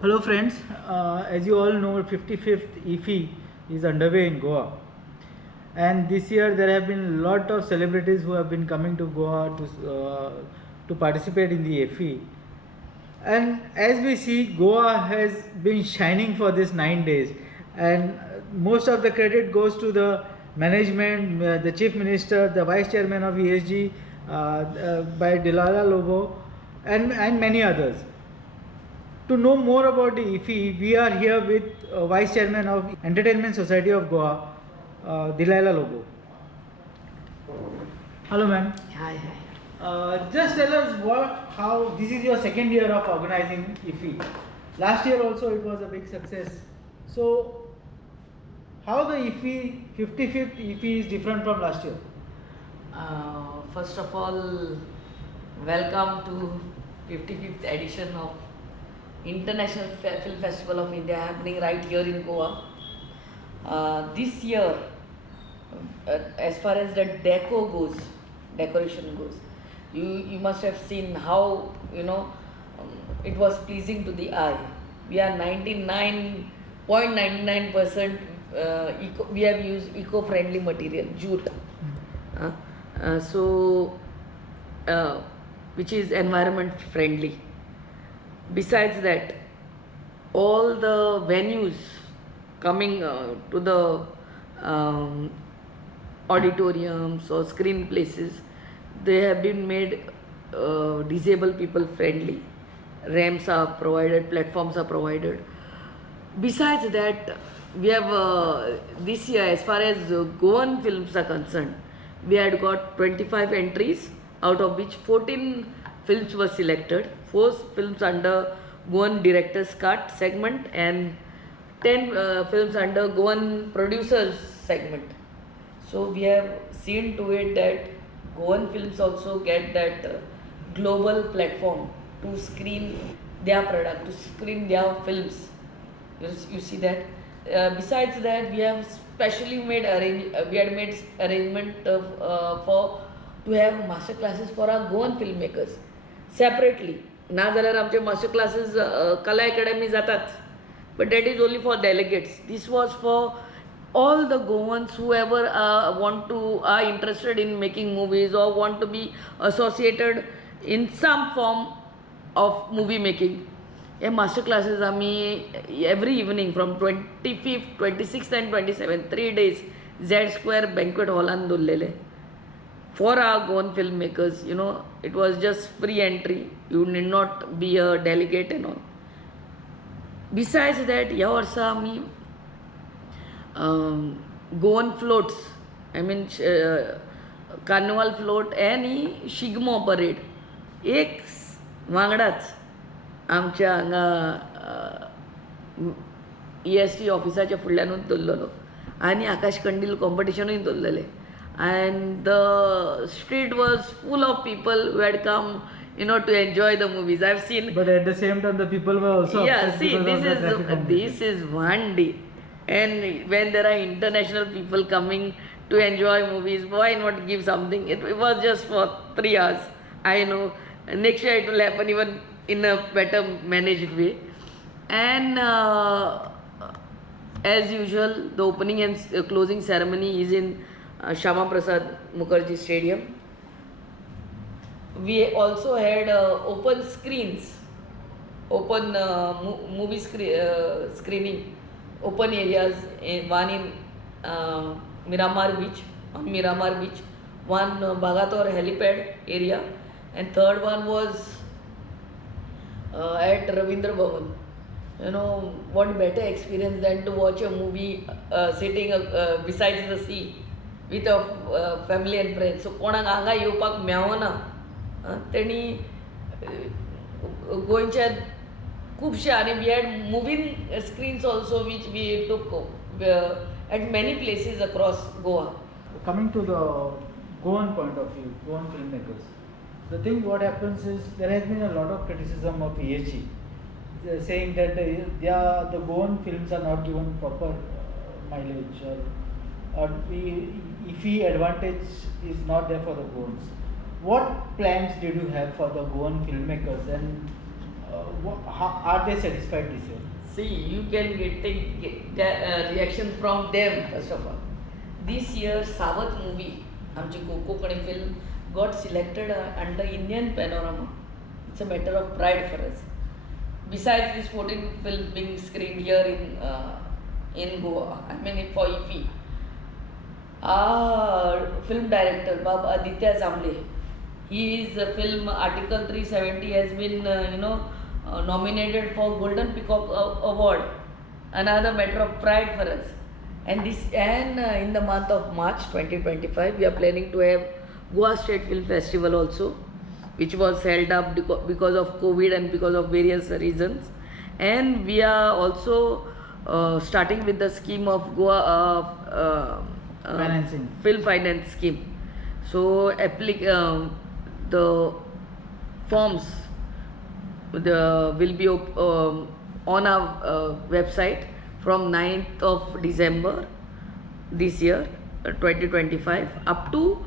Hello friends, as you all know 55th Iffi is underway in Goa, and this year there have been a lot of celebrities who have been coming to Goa to participate in the Iffi. And as we see, Goa has been shining for this 9 days, and most of the credit goes to the management, the chief minister, the vice chairman of ESG, by Delilah Lobo, and many others. To know more about the Iffi, we are here with Vice Chairman of Entertainment Society of Goa, Delilah Lobo. Hello, ma'am. Hi, hi. Just tell us how this is your second year of organizing Iffi. Last year also it was a big success. So, how the Iffi 55th Iffi is different from last year? First of all, welcome to 55th edition of International Film Festival of India happening right here in Goa. This year, as far as the decoration goes, you must have seen how it was pleasing to the eye. We are 99.99% we have used eco-friendly material, jute. Which is environment friendly. Besides that, all the venues coming to the auditoriums or screen places, they have been made disabled people friendly. Ramps are provided, platforms are provided. Besides that, we have this year, as far as Goan films are concerned, we had got 25 entries, out of which 14 films were selected, 4 films under Goan Director's Cut segment and 10 films under Goan Producers segment. So we have seen to it that Goan films also get that global platform to screen their product, to screen their films. You see that. Besides that, we have specially made arrangement for to have master classes for our Goan filmmakers separately. ना जाल्यार आमचे master classes कला academy जातात, but that is only for delegates. This was for all the Goans whoever are interested in making movies or want to be associated in some form of movie making. हे master classes आम्ही every evening from 25th, 26th and 27th 3 days Z Square Banquet हॉलान दवरलेले for our Goan filmmakers. It was just free entry. You need not be a delegate and all. Besides that, ह्या वर्सा आमी Goan floats, I mean carnival float आणि Shigmo parade एक वांगडाच आमच्या हांगा EST ऑफिसाच्या फुडल्यानूच दवरलेलो आनी आकाश कंडील कॉम्पिटिशनूय दवरलेलें. And the street was full of people who had come, to enjoy the movies. I've seen. But at the same time, the people were also. Yeah, see, this is one day, and when there are international people coming to enjoy movies, why not give something? It was just for 3 hours. I know. Next year it will happen even in a better managed way. And as usual, the opening and closing ceremony is in Shama Prasad Mukherjee Stadium. We also had open screens, open movie screening, open areas. One in Miramar Beach, one Bagator helipad area, and third one was at Ravindra Bhavan. What better experience than to watch a movie sitting besides the sea with a family and friends. So कोणाक हांगा येवपाक मेळना, तेणी गोंयच्या खुबशे, आनी we had moving screens also which we took at many places across Goa. Coming to the Goan point of view, Goan filmmakers, the thing what happens is there has been a lot of criticism of ESG, saying that the Goan films are not given proper mileage, or Iffi advantage is not there for the Goans. What plans did you have for the Goan filmmakers, and Are they satisfied this year? See, you can take the reaction from them first of all. This year, Savat movie, आमची Konkani film, got selected under Indian Panorama. It's a matter of pride for us. Besides this 14 films being screened here in Goa, I mean for Iffi, our film director Bab Aditya Zamle, his film Article 370 has been nominated for Golden Peacock Award. Another matter of pride for us. And in the month of March 2025, we are planning to have Goa State Film Festival also, which was held up because of COVID and because of various reasons. And we are also starting with the scheme of Goa Financing. film finance scheme. So the forms will be on our website from 9th of December this year 2025 up to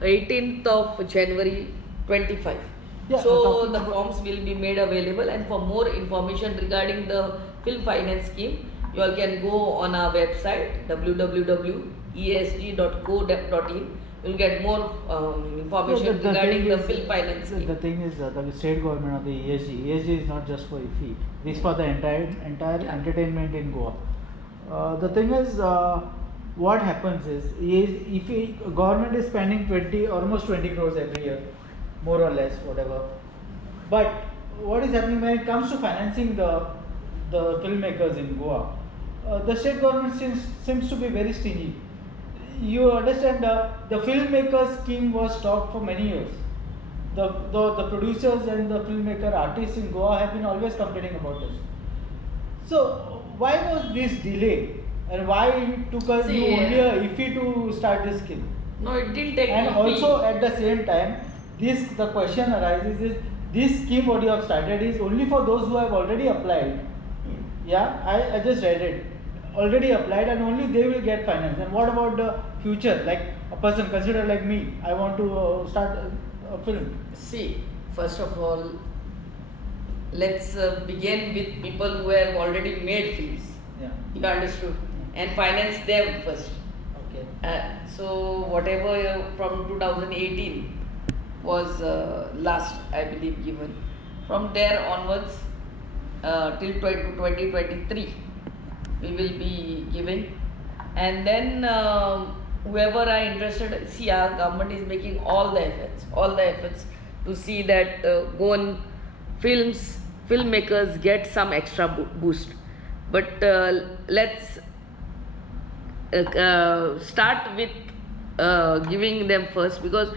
18th of January 25. Yeah, So talking the about- forms will be made available, and for more information regarding the film finance scheme, you all can go on our website www.esg.co.in. You'll get more information The regarding thing the is- film finance scheme. The thing is, the state government of the ESG is not just for Iffi. It is for the entire Yeah. entertainment in Goa. The thing is, what happens is Iffi government is spending almost 20 crores every year, more or less, whatever. But what is happening when it comes to financing the filmmakers in Goa? The state government seems to be very stingy. You understand, the filmmaker scheme was stopped for many years. The producers and the filmmaker artists in Goa have been always complaining about this. So why was this delay, and why it took us See, only a Iffi to start this scheme? No, it didn't take And Iffi. also at the same time, the question arises is, this scheme what you have started is only for those who have already applied. Yeah, I just read it. Already applied, and only they will get finance. And what about the future? Like a person, consider like me, I want to start a film. See, first of all, let's begin with people who have already made films. Yeah. You understood? And finance them first. Okay. So whatever from 2018 was last, I believe, given. From there onwards till 2023, we will be giving. And then whoever are interested, see, our government is making all the efforts to see that Goan filmmakers get some extra boost. But let's start with giving them first, because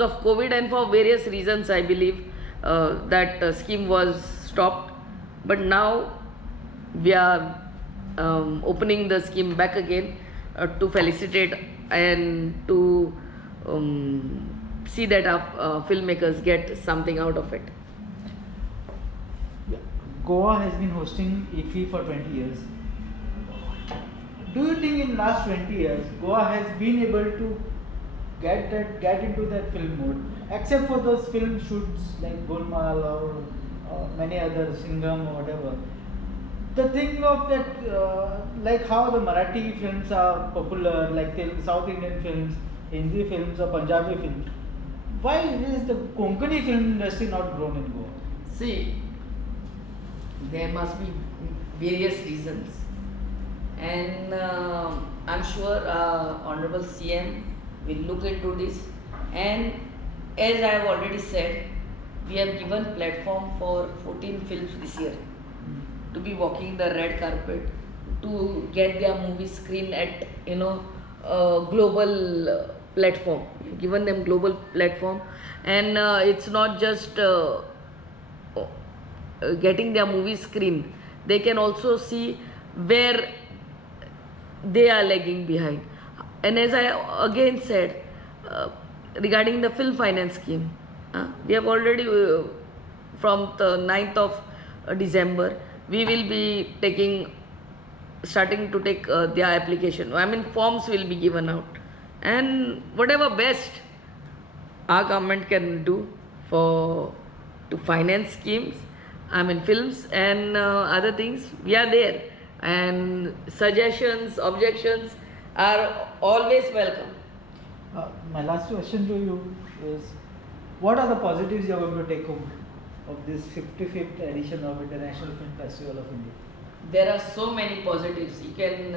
of COVID and for various reasons, I believe that scheme was stopped. But now we are opening the scheme back again to felicitate and to see that our filmmakers get something out of it. Yeah. Goa has been hosting Iffi for 20 years. Do you think in last 20 years Goa has been able to get into that film mode, except for those film shoots like Golmaal or many other Singham or whatever? The thing of that, like how the Marathi films are popular, like South Indian films, Hindi films or Punjabi films, why is the Konkani film industry not grown in Goa? See, there must be various reasons, and I'm sure Honorable CM will look into this. And as I have already said, we have given platform for 14 films this year to be walking the red carpet, to get their movie screened at global platform. We've given them global platform, and it's not just getting their movie screened. They can also see where they are lagging behind. And as I again said, regarding the film finance scheme, we have already from the 9th of December, we will be starting to take their application. I mean, forms will be given out, and whatever best our government can do to finance schemes, I mean films and other things, we are there, and suggestions, objections are always welcome. My last question to you is, what are the positives you are going to take home of this 55th edition of International Film Festival of India? There are so many positives. You can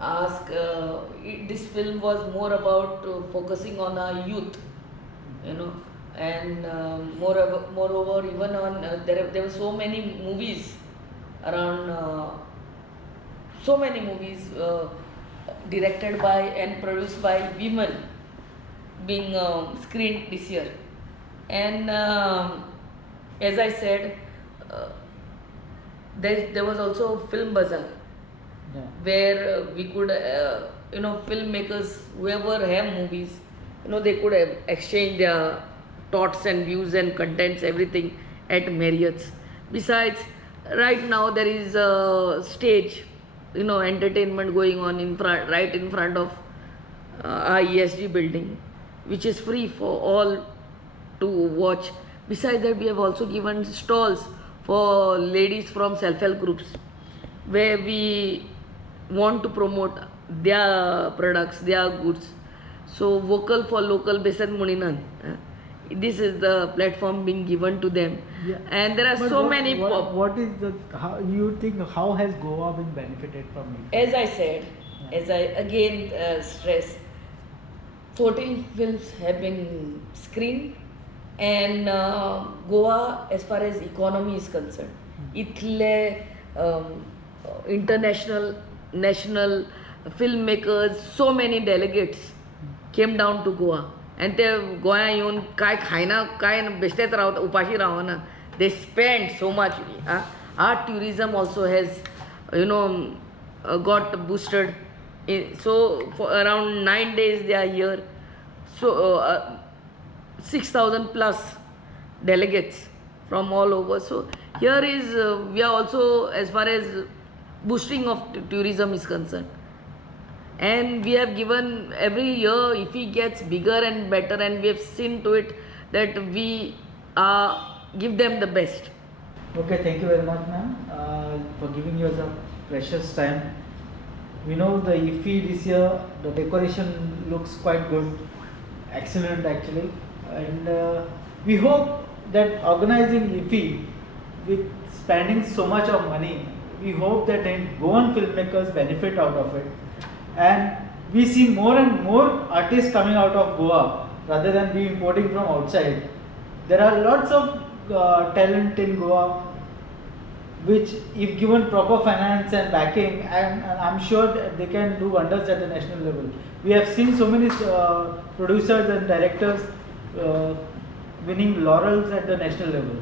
ask. This film was more about focusing on our youth, and moreover, even on there were so many movies around. So many movies directed by and produced by women being screened this year, and as I said. There was also film bazaar Yeah. where we could filmmakers whoever have movies, they could exchange their thoughts and views and contents, everything at Marriott's. Besides, right now there is a stage, entertainment going on right in front of our ESG building, which is free for all to watch. Besides that, we have also given stalls for ladies from self-help groups, where we want to promote their products, their goods. So vocal for local Besat Muninan. This is the platform being given to them. Yeah. And there are But so what, many What, what is the? How you think? How has Goa been benefited from it? As I said, as I again stress, 14 films have been screened, and Goa, as far as economy is concerned, itle international, national filmmakers, so many delegates came down to Goa, and they गोंया येऊन काय खायना काय बेश्टेच रावता उपाशी रावना. They spend so much. Our tourism also has got boosted. So for around 9 days they are here. So 6,000 plus delegates from all over. So here is we are also, as far as boosting of tourism is concerned, and we have given every year Iffi gets bigger and better, and we have seen to it that we give them the best. Okay, thank you very much, ma'am, for giving us a precious time. We know the Iffi this year, the decoration looks quite good, excellent actually, and we hope that organizing Iffi with spending so much of money, we hope that Goan filmmakers benefit out of it, and we see more and more artists coming out of Goa rather than be importing from outside. There are lots of talent in Goa, which if given proper finance and backing, and I'm sure that they can do wonders at the national level. We have seen so many producers and directors winning laurels at the national level.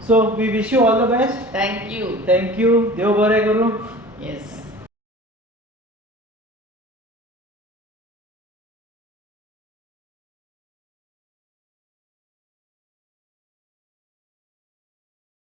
So we wish you all the best. Thank you. Thank you. Dev Bare Guru. Yes.